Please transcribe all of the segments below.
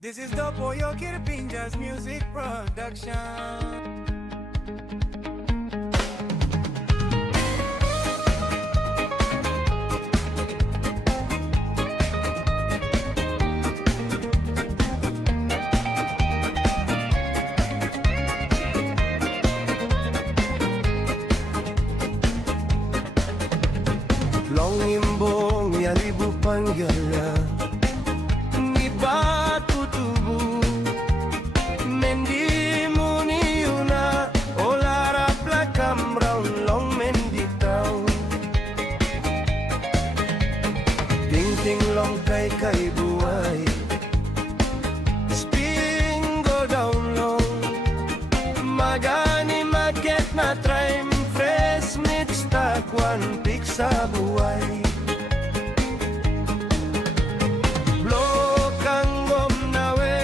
This is the Pollo Kirpinjas music production. Long imbong yalibu panggala Ngibat tubuh Mendi muni una Olara plakam round long mendi tau Ting ting long kai kai buai Spin go down long Magani market na try fresh mix takwan Piksa Buai Blo Kangom Nawe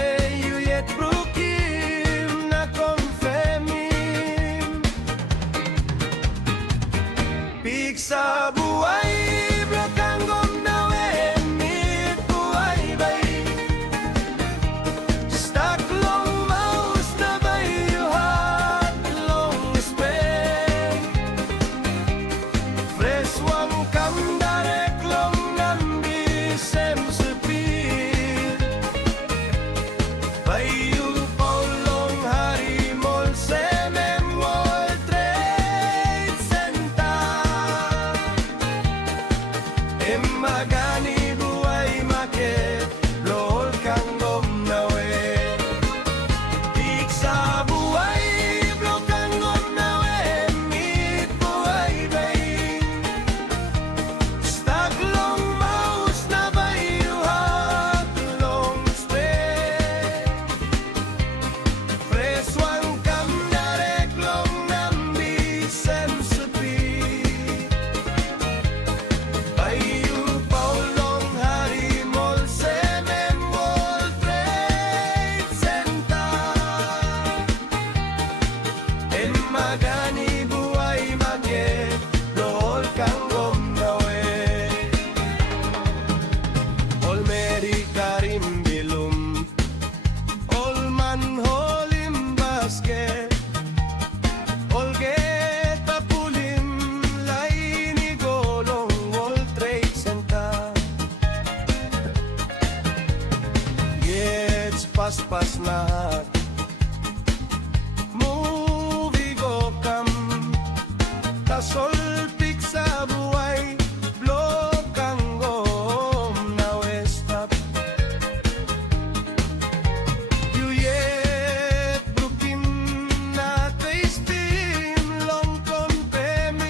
you yet brukim na confemim Piksa Buai Blo Kangom Nawe mit buai bay Stuck long mouse na bay you had long spend Fresh one come direct long nambi sem sepir Bayu paulong hari mol semem mol trade center Emagani buai market Blo Kangom Nawe Piksa Buai Blo Kangom Nawe mit buai bay Stuck long mouse na bayu hat long stay Fresh one come direct long nambi sem sepi Bayu paulong hari mol semem mol trade center Emagani buai market Blo Kangom Nawe Ol meri karim bilum Ol man holim basket Ol geta pulim laini golong World Trade Center Gets pas lahat Movie go come Tasol Piksa Buai Blo Kangom Nawe stop You yet brukim na tasting long confemim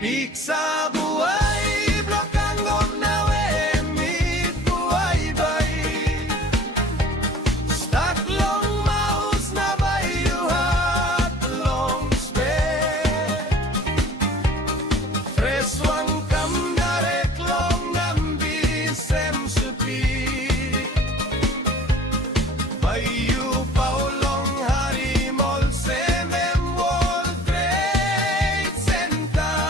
Piksa Buai Blo Kangom Nawe mit buai bay Stuck long mouse na bayu hat long spend Fresh one come direct long nambi sem sepi Bayu paulong hari mol semem World Trade Center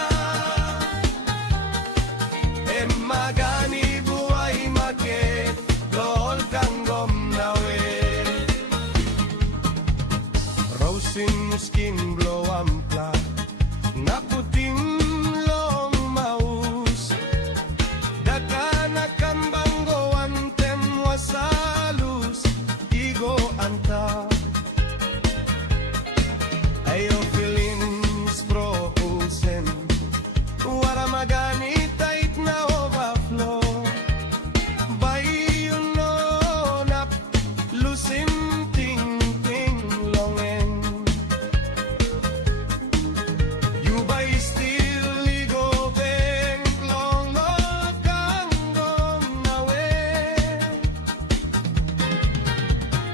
Emagani buai market Blo Kangom Nawe Rosin skin blow ampla Naputing long mouse Dagana kambang go antem wasalus Igo anta Ayo feelings pro usen Wara magani tight na overflow Bayu no nap Lusim ting ting longen You buy still ligo bank long Blo Kangom Nawe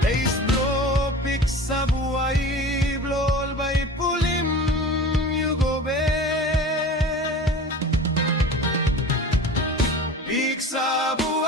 Taste Blo Piksa Buai Blo bay pulim you go back Piksa Buai